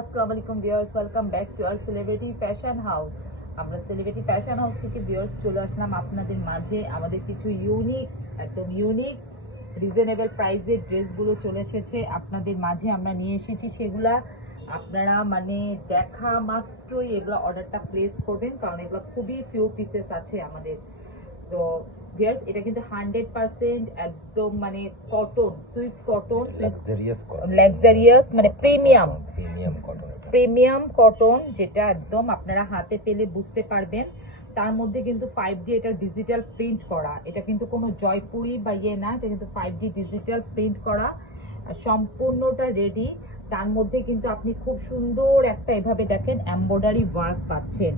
আসসালামু আলাইকুম viewers, welcome back to our celebrity fashion house. আমরা সেলিব্রিটি ফ্যাশন হাউস থেকে ভিউয়ার্স চলে আসলাম আপনাদের মাঝে। আমাদের কিছু একদম ইউনিক রিজনেবল প্রাইসের ড্রেসগুলো চলে এসেছে আপনাদের মাঝে। আমরা নিয়ে এসেছি সেগুলা আপনারা মানে দেখা মাত্রই এগুলো অর্ডারটা প্লেস করবেন, কারণ এগুলো খুবই ফিউ পিসেস আছে আমাদের। তো ভিউয়ার্স, এটা কিন্তু 100% একদম মানে কটন, সুইস কটন, লাক্সারিয়াস মানে প্রিমিয়াম কটন, যেটা একদম আপনারা হাতে পেলে বুঝতে পারবেন। তার মধ্যে কিন্তু 5D এটা ডিজিটাল প্রিন্ট করা, এটা কিন্তু কোনো জয়পুরি বা ইয়ে না, এটা কিন্তু 5D ডিজিটাল প্রিন্ট করা, সম্পূর্ণটা রেডি। তার মধ্যে কিন্তু আপনি খুব সুন্দর একটা এভাবে দেখেন এমব্রয়ডারি ওয়ার্ক পাচ্ছেন।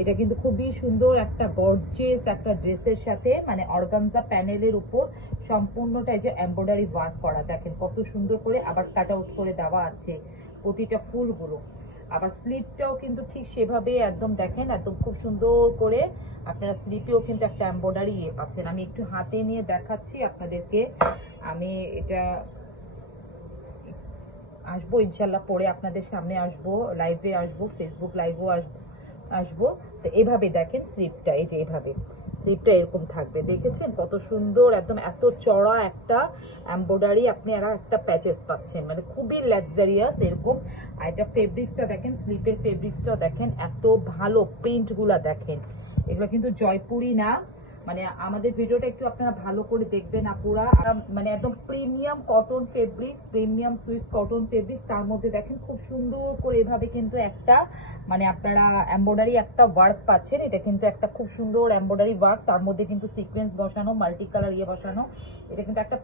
এটা কিন্তু খুবই সুন্দর একটা গর্জিয়াস একটা ড্রেসের সাথে মানে অর্গানজা প্যানেলের উপর সম্পূর্ণটা এই যে এমব্রয়ডারি ওয়ার্ক করা, দেখেন কত সুন্দর করে আবার কাট আউট করে দেওয়া আছে প্রতিটা ফুলগুলো। আবার স্লিপটাও কিন্তু ঠিক সেভাবে একদম দেখেন, একদম খুব সুন্দর করে আপনারা স্লিপেও কিন্তু একটা এমব্রয়ডারি ইয়ে পাচ্ছেন। আমি একটু হাতে নিয়ে দেখাচ্ছি আপনাদেরকে। আমি এটা আসবো ইনশাল্লাহ, পরে আপনাদের সামনে আসবো, লাইভে আসবো, ফেসবুক লাইভও আসবো। তো এভাবে দেখেন স্লিপটা, এই যে এভাবে স্লিপটা এরকম থাকবে, দেখেছেন কত সুন্দর, একদম এত চড়া একটা এমব্রয়ডারি আপনি আর একটা প্যাচেস পাচ্ছেন, মানে খুবই লাক্সারিয়াস এরকম। আর এটা ফেব্রিক্সটা দেখেন, স্লিপের ফেব্রিক্সটা দেখেন, এত ভালো প্রিন্টগুলা দেখেন। এগুলো কিন্তু জয়পুরি না, মানে আমাদের ভিডিওটা একটু আপনারা ভালো করে দেখবেন আপুরা। মানে একদম premium cotton fabrics, premium Swiss cotton fabrics, তার মধ্যে দেখেন খুব সুন্দর করে এভাবে কিন্তু একটা মানে আপনারা এমব্রয়ডারি একটা ওয়ার্ক পাচ্ছেন। এটা কিন্তু একটা খুব সুন্দর এমব্রয়ডারি ওয়ার্ক, তার মধ্যে কিন্তু সিকোয়েন্স বসানো, মাল্টি কালার ইয়ে বসানো। এটা কিন্তু একটা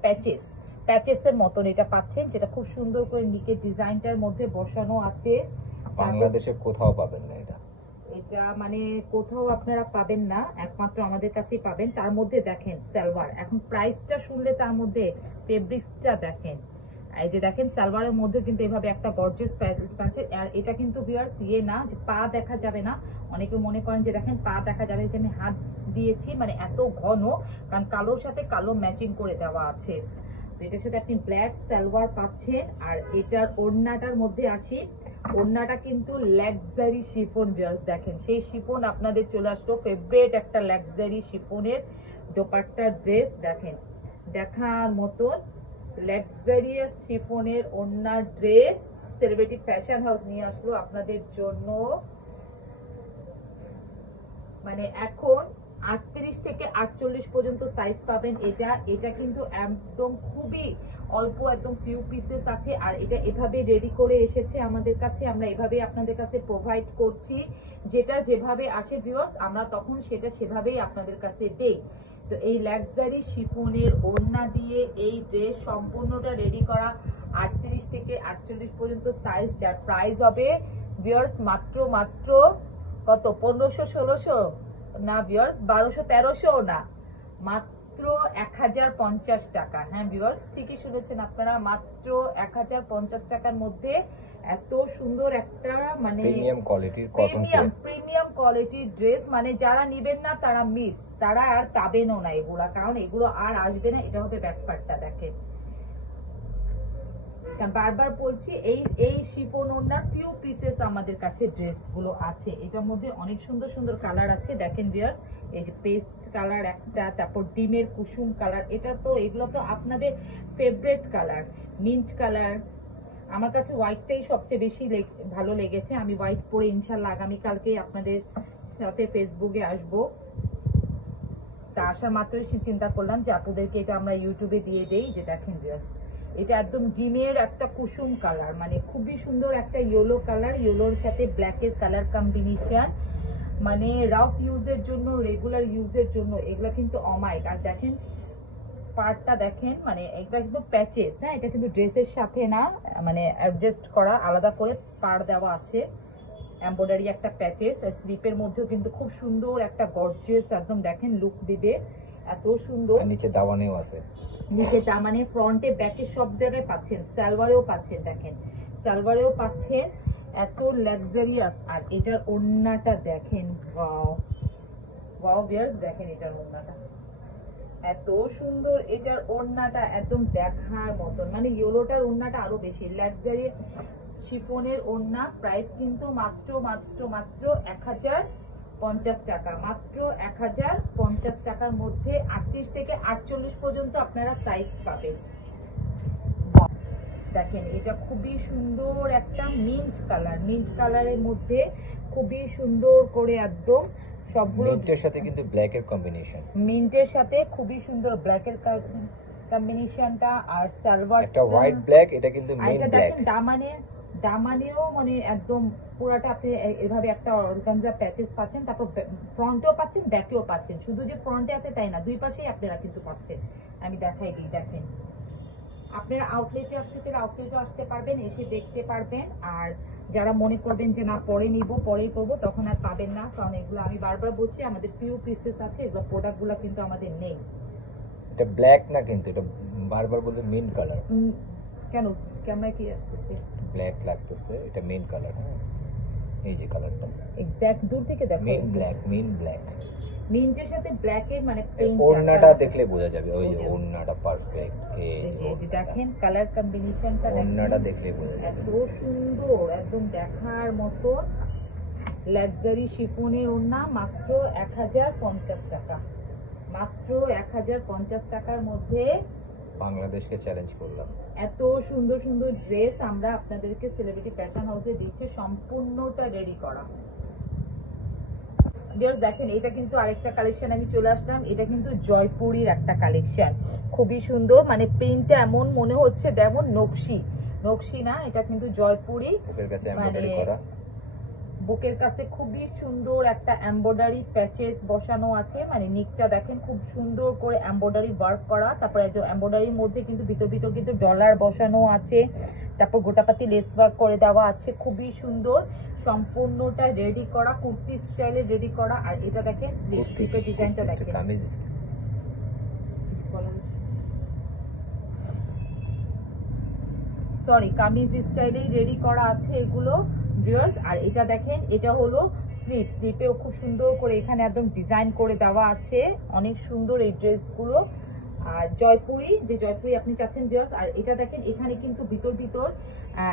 প্যাচেসের মতন এটা পাচ্ছেন, যেটা খুব সুন্দর করে নিকের ডিজাইনটার মধ্যে বসানো আছে। বাংলাদেশে কোথাও পাবেন না এটা, এটা মানে কোথাও আপনারা পাবেন না, একমাত্র আমাদের কাছেই পাবেন। তার মধ্যে দেখেন সালোয়ার, এখন প্রাইসটা শুনলে তার মধ্যে ফেব্রিক্সটা দেখেন, এই যে দেখেন সালোয়ারের মধ্যে কিন্তু এভাবে একটা গর্জিয়াস পাচ্ছে। আর এটা কিন্তু ভিউয়ার্স ইয়ে না যে পা দেখা যাবে না, অনেকে মনে করেন যে দেখেন পা দেখা যাবে, যে আমি হাত দিয়েছি মানে এত ঘন, কারণ কালোর সাথে কালো ম্যাচিং করে দেওয়া আছে। তো এটার সাথে আপনি ব্ল্যাক সালোয়ার পাচ্ছেন। আর এটার ওড়নাটার মধ্যে আসি, ওড়নাটা কিন্তু লাক্সারি শিফন ভিউয়ার্স, দেখেন সেই শিফন আপনাদের চলে আসলো, ফেভারিট একটা লাক্সারি শিফনের দোপাট্টার ড্রেস, দেখেন দেখার মতন লাক্সারিয়াস শিফনের ওড়নার ড্রেস সেলিব্রিটি ফ্যাশন হাউস নিয়ে আসলো আপনাদের জন্য। মানে এখন 38 থেকে 48 পর্যন্ত সাইজ পাবেন। এটা কিন্তু একদম খুবই অল্প, একদম ফিউ পিসেস আছে। আর এটা এভাবে রেডি করে এসেছে আমাদের কাছে, আমরা এভাবে আপনাদের কাছে প্রোভাইড করছি। যেটা যেভাবে আসে ভিউয়ার্স, আমরা তখন সেটা সেভাবেই আপনাদের কাছে দেই। তো এই লাক্সারি শিফনের ওড়না দিয়ে এই ড্রেস সম্পূর্ণটা রেডি করা, 38 থেকে 48 পর্যন্ত সাইজ, যার প্রাইস হবে ভিউয়ার্স মাত্র কত 1500-1600 না ভিউয়ার্স, 1200-1300 না, মাত্র 1050 টাকা। হ্যাঁ ভিউয়ার্স, ঠিকই শুনেছেন আপনারা, মাত্র 1050 টাকার মধ্যে এত সুন্দর একটা মানে প্রিমিয়াম কোয়ালিটির ড্রেস। মানে যারা নিবেন না তারা মিস, তারা আর পাবেনও না এগুলা, কারণ এগুলো আর আসবে না। এটা হবে ব্যাকপার্টটা দেখেন, বারবার বলছি এই শিফন ওড়নার ফিউ পিসেস আমাদের কাছে ড্রেসগুলো আছে। এটার মধ্যে অনেক সুন্দর সুন্দর কালার আছে, দেখেন ভিউয়ার্স, এই যে পেস্ট কালার একটা, তারপর ডিমের কুসুম কালার, এগুলো তো আপনাদের ফেভারিট কালার, মিন্ট কালার। আমার কাছে হোয়াইটটাই সবচেয়ে বেশি ভালো লেগেছে। আমি হোয়াইট পরে ইনশাল্লাহ আগামীকালকে আপনাদের সাথে ফেসবুকে আসবো। তা আসার মাত্রই চিন্তা করলাম যে আপুদেরকে এটা আমরা ইউটিউবে দিয়ে দেই। যে দেখেন ভিউয়ার্স, এটা একদম ডিমের একটা কুসুম কালার, মানে খুবই সুন্দর একটা ইয়েলো কালার, ইয়েলোর সাথে ব্ল্যাকের কালার কম্বিনেশন, মানে রাফ ইউজের জন্য, রেগুলার ইউজের জন্য এগুলা কিন্তু অমাইক। আর দেখেন পার্টটা দেখেন, মানে এটা একদম প্যাচেস, হ্যাঁ এটা কিন্তু ড্রেসের সাথে না, মানে অ্যাডজাস্ট করা, আলাদা করে পার দেওয়া আছে, এমব্রয়ডারি একটা প্যাচেস। আর স্লিপের মধ্যেও কিন্তু খুব সুন্দর একটা গর্জিয়াস একদম দেখেন লুক দিবে, এত সুন্দর। নিচে দামানেও আছে, নিচে দামানে, ফ্রন্টে ব্যাকে সব জায়গায় পাচ্ছেন, সালোয়ারেও পাচ্ছেন, দেখেন সালোয়ারেও পাচ্ছেন, এত লাক্সারিয়াস। আর এটার ওড়নাটা দেখেন, ওয়াও ভিউয়ার্স, দেখেন এটার ওড়নাটা এত সুন্দর, এটার ওড়নাটা একদম দেখার মতন, মানে ইয়েলোটার ওড়নাটা আরো বেশি লাক্সারি শিফনের ওড়না, প্রাইস কিন্তু মাত্র মাত্র মাত্র 1050 টাকা, মাত্র 1050 টাকার মধ্যে 38 থেকে 48 পর্যন্ত আপনারা সাইজ পাবেন। দেখেন এটা খুবই সুন্দর একটা মিন্ট কালার, মিন্ট কালারের মধ্যে খুবই সুন্দর করে একদম সবগুলো মিন্টের সাথে কিন্তু ব্ল্যাক এর কম্বিনেশন, মিন্টের সাথে খুবই সুন্দর ব্ল্যাকের কম্বিনেশনটা, আর সালোয়ার একটা হোয়াইট ব্ল্যাক, এটা কিন্তু আর মেইন এটা ব্ল্যাক। দেখেন দামানেও মানে একদম পুরাটা আপনি এভাবে একটা অর্গানজা প্যাচেস পাচ্ছেন, তারপর ফ্রন্টেও পাচ্ছেন ব্যাকেও পাচ্ছেন, শুধু যে ফ্রন্টে আছে তাই না, দুই পাশেই আপনারা কিন্তু পাচ্ছেন। আমি দেখাই দিই, দেখেন আপনারা আউটলেটে আসতে চাইলে আউটলেটও আসতে পারবেন, এসে দেখতে পারবেন। আর যারা মনে করবেন যে না পরে নিব পরেই করবো, তখন আর পাবেন না, কারণ এগুলো আমি বারবার বলছি আমাদের ফিউ পিসেস আছে, এগুলো প্রোডাক্টগুলো কিন্তু আমাদের নেই। এটা ব্ল্যাক না, কিন্তু এটা বারবার বলতে মেইন কালার। কেন ক্যামেরায় কি আসতেছে? ব্ল্যাক লাগতেছে, এটা মেইন কালার। হ্যাঁ, এই যে কালারটা এক্স্যাক্ট দূর থেকে দেখো, মেইন ব্ল্যাক, মেইন ব্ল্যাক। মিন্টের সাথে ব্ল্যাকের মানে ওড়নাটা দেখলে বোঝা যাবে, ওই যে ওড়নাটা পারফেক্ট। দেখেন কালার কম্বিনেশনটা, ওড়নাটা দেখলে বোঝা যাবে, এত সুন্দর একদম দেখার মতো লাক্সারি শিফনের ওড়না, মাত্র 1050 টাকা, মাত্র 1050 টাকার মধ্যে বাংলাদেশকে চ্যালেঞ্জ করলাম। এত সুন্দর সুন্দর ড্রেস আমরা আপনাদেরকে সেলিব্রিটি ফ্যাশন হাউসে দিচ্ছি, সম্পূর্ণটা রেডি করা। দেখেন এটা কিন্তু আরেকটা কালেকশন, আমি চলে আসলাম, এটা কিন্তু জয়পুরীর একটা কালেকশন, খুবই সুন্দর, মানে প্রিন্টটা এমন মনে হচ্ছে যেমন নকশি না, এটা কিন্তু জয়পুরি, মানে বুকের কাছে খুবই সুন্দর একটা এমব্রয়ডারি প্যাচেস বসানো আছে, মানে নিকটা দেখেন খুব সুন্দর করে এমব্রয়ডারি ওয়ার্ক করা, তারপরে এমব্রয়ডারির মধ্যে কিন্তু ভিতর কিন্তু ডলার বসানো আছে, তারপর গোটাপাতি লেস ওয়ার্ক করে দেওয়া আছে, খুবই সুন্দর, সম্পূর্ণটা রেডি করা, কুর্তি স্টাইলে রেডি করা। আর এটা দেখেন স্লিপের ডিজাইনটা দেখেন, সরি কামিজ স্টাইলেই রেডি করা আছে এগুলো ভিউয়ার্স। আর এটা দেখেন এটা হলো স্লিপেও খুব সুন্দর করে এখানে একদম ডিজাইন করে দেওয়া আছে, অনেক সুন্দর এই ড্রেসগুলো। আর জয়পুরি আপনি চাচ্ছেন ভিউয়ার্স, আর এটা দেখেন এখানে কিন্তু ভিতর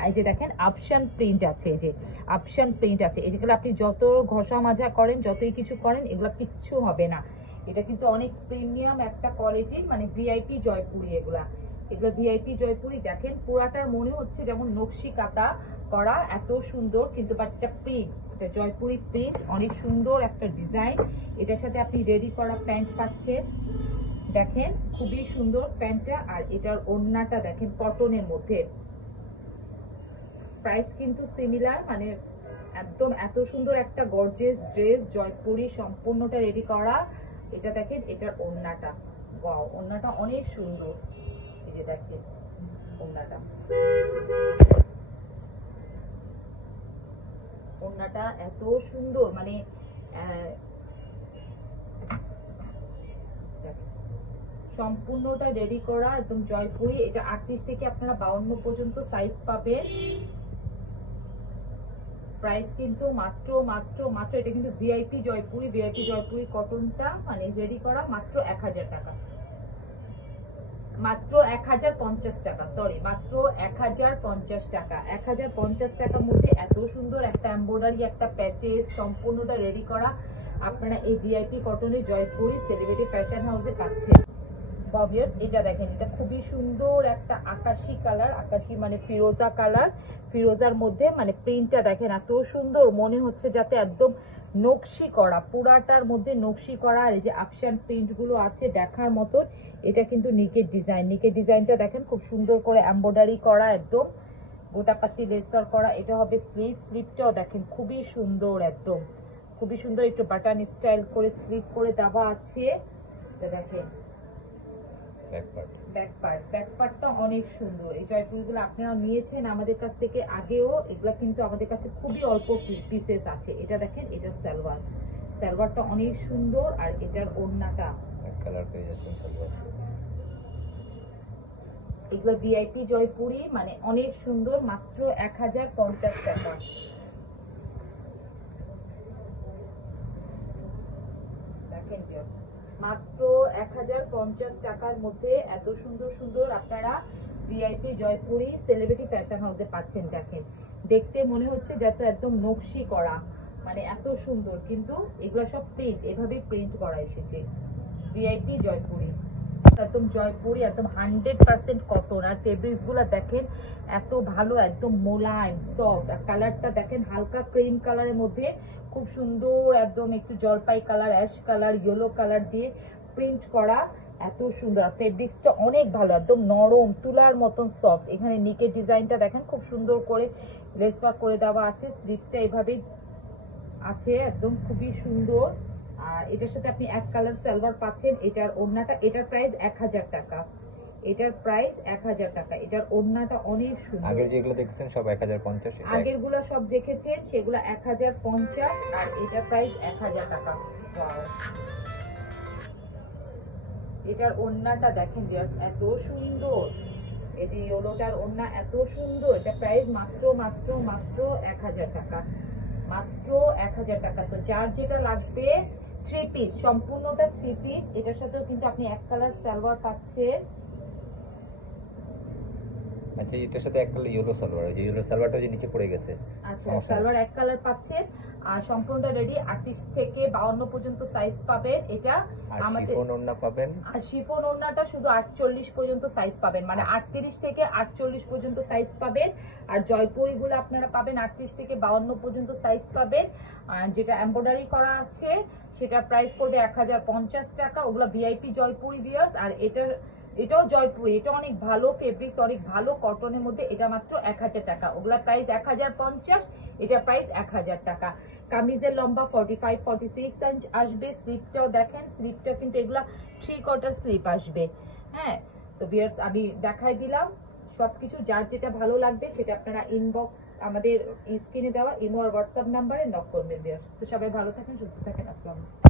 এই যে দেখেন অপশন প্রিন্ট আছে, এই যে অপশন প্রিন্ট আছে, এগুলো আপনি যত ঘষা মাজা করেন যতই কিছু করেন এগুলো কিচ্ছু হবে না, এটা কিন্তু অনেক প্রিমিয়াম একটা কোয়ালিটির, মানে ভিআইপি জয়পুরি, এগুলো ভিআইপি জয়পুরি। দেখেন পুরাটার মনে হচ্ছে যেমন নকশি কাতা করা, এত সুন্দর, কিন্তু এটা প্রিন্ট, এটা জয়পুরি প্রিন্ট, অনেক সুন্দর একটা ডিজাইন। এটার সাথে আপনি রেডি করা প্যান্ট পাচ্ছেন, দেখেন খুবই সুন্দর প্যান্টটা। আর এটার ওড়নাটা দেখেন কটনের মধ্যে, প্রাইস কিন্তু সিমিলার, মানে একদম এত সুন্দর একটা গর্জিয়াস ড্রেস জয়পুরি, সম্পূর্ণটা রেডি করা। এটা দেখেন এটার ওড়নাটা, ওয়াও ওড়নাটা অনেক সুন্দর, এই যে দেখেন ওড়নাটা এত সুন্দর, মানে সম্পূর্ণটা রেডি করা একদম জয়পুরি। এটা 38 থেকে আপনারা 52 পর্যন্ত সাইজ পাবেন, প্রাইস কিন্তু মাত্র মাত্র মাত্র, এটা কিন্তু ভিআইপি জয়পুরি কটনটা মানে রেডি করা, মাত্র 1000 টাকা, মাত্র 1050 টাকা, সরি মাত্র 1050 টাকা। 1050 টাকার মধ্যে এত সুন্দর একটা এমব্রয়ডারি একটা প্যাচেস সম্পূর্ণটা রেডি করা আপনারা এই ভিআইপি কটনের জয়পুরি সেলিব্রিটি ফ্যাশন হাউসে পাচ্ছেন। এটা দেখেন এটা খুবই সুন্দর একটা আকাশি কালার, আকাশি মানে ফিরোজা কালার, ফিরোজার মধ্যে মানে প্রিন্টটা দেখেন এত সুন্দর, মনে হচ্ছে যাতে একদম নকশি করা, পুরাটার মধ্যে নকশি করা। আর এই যে অপশন প্রিন্ট গুলো আছে দেখার মতন। এটা কিন্তু নিকের ডিজাইনটা দেখেন খুব সুন্দর করে এমব্রয়ডারি করা, একদম গোটাপাতি লেসার করা। এটা হবে স্লিপটাও দেখেন খুবই সুন্দর, একদম খুবই সুন্দর, একটু বাটন স্টাইল করে স্লিপ করে দেওয়া আছে। এটা দেখেন ব্যাক পার্টটা অনেক সুন্দর। এই জয়পুরগুলো আপনারা নিয়েছেন আমাদের কাছ থেকে আগেও, এগুলা কিন্তু আমাদের কাছে খুবই অল্প পিসেস আছে। এটা দেখেন এটা সালোয়ারটা অনেক সুন্দর, আর এটার ওড়নাটা কালার পেয়ে যাচ্ছেন সালোয়ার। এগুলো ভিআইপি জয়পুরি মানে অনেক সুন্দর, মাত্র 1050 টাকা। দেখেন মাত্র 1050 টাকার মধ্যে এত সুন্দর সুন্দর আপনারা ভিআইপি জয়পুরি সেলিব্রিটি ফ্যাশন হাউসে পাচ্ছেন। দেখেন দেখতে মনে হচ্ছে যাতে একদম নকশি করা, মানে এত সুন্দর, কিন্তু এগুলো সব প্রিন্ট, এভাবে প্রিন্ট করা এসেছে। ভিআইপি জয়পুরি, একদম জয়পুরি, একদম 100% কটন। আর ফেব্রিক্স গুলা দেখেন এত ভালো, একদম মোলায়েম সফট। আর কালারটা দেখেন হালকা ক্রিম কালারের মধ্যে খুব সুন্দর, একদম একটু জলপাই colour, ash colour, yellow colour দিয়ে প্রিন্ট করা, এত সুন্দর। আর ফেব্রিক্সটা অনেক ভালো, একদম নরম তুলার মতন সফট। এখানে নিকের ডিজাইনটা দেখেন খুব সুন্দর করে লেস ওয়ার্ক করে দেওয়া আছে, স্লিপটা এভাবে আছে, একদম খুবই সুন্দর। আর এটার সাথে আপনি এক কালার সালোয়ার পাচ্ছেন। এটার ওড়নাটা, এটার প্রাইস 1000 টাকা, এটার প্রাইস 1000 টাকা। এটার ওড়নাটা অনেক সুন্দর। আগের যেগুলো দেখছেন সব 1050, আগের গুলা সব দেখেছেন সেগুলা 1050, আর এটার প্রাইস 1000 টাকা। Wow! এটার ওড়নাটা দেখেন ভিউয়ার্স, এত সুন্দর। এই যে ইয়েলোটার ওড়না এত সুন্দর, এটা প্রাইস মাত্র মাত্র মাত্র 1000 টাকা, মাত্র 1000 টাকা। তো যার যেটা লাগবে, 3 পিস, সম্পূর্ণটা 3 পিস। এটার সাথেও কিন্তু আপনি এক কালার সালোয়ার পাচ্ছেন। আচ্ছা এটার সাথে এক কালার ইয়েলো সালোয়ার, ওই যে ইয়েলো সালোয়ারটা যে নিচে পড়ে গেছে। আচ্ছা, সালোয়ার এক কালার পাচ্ছেন। আর সম্পূর্ণটা রেডি, 38 থেকে 52 পর্যন্ত সাইজ পাবেন। এটা আমাদের শিফন ওড়না পাবেন। আর শিফন ওড়নাটা শুধু 48 পর্যন্ত সাইজ পাবেন, মানে 38 থেকে 48 পর্যন্ত সাইজ পাবেন। আর জয়পুরি গুলো আপনারা পাবেন 38 থেকে 52 পর্যন্ত সাইজ পাবেন। আর যেটা এমব্রয়ডারি করা আছে সেটা প্রাইস পড়বে 1050 টাকা। ওগুলো ভিআইপি জয়পুরি ভিউয়ার্স। আর এটাও জয়পুরি, এটা অনেক ভালো ফেব্রিক্স, অনেক ভালো কটনের মধ্যে। এটা মাত্র 1000 টাকা, ওগুলা প্রাইস 1050, এটা প্রাইস 1000 টাকা। কামিজের লম্বা 45-46 ইঞ্চ আসবে। স্লিপটাও দেখেন, স্লিপটা কিন্তু এগুলা 3/4 স্লিপ আসবে। হ্যাঁ, তো ভিউয়ার্স আমি দেখাই দিলাম সবকিছু। যার যেটা ভালো লাগবে সেটা আপনারা ইনবক্স, আমাদের স্ক্রিনে দেওয়া ইমো আর হোয়াটসঅ্যাপ নাম্বারে নক করবেন ভিউয়ার্স। তো সবাই ভালো থাকেন, সুস্থ থাকেন, আসসালামু আলাইকুম।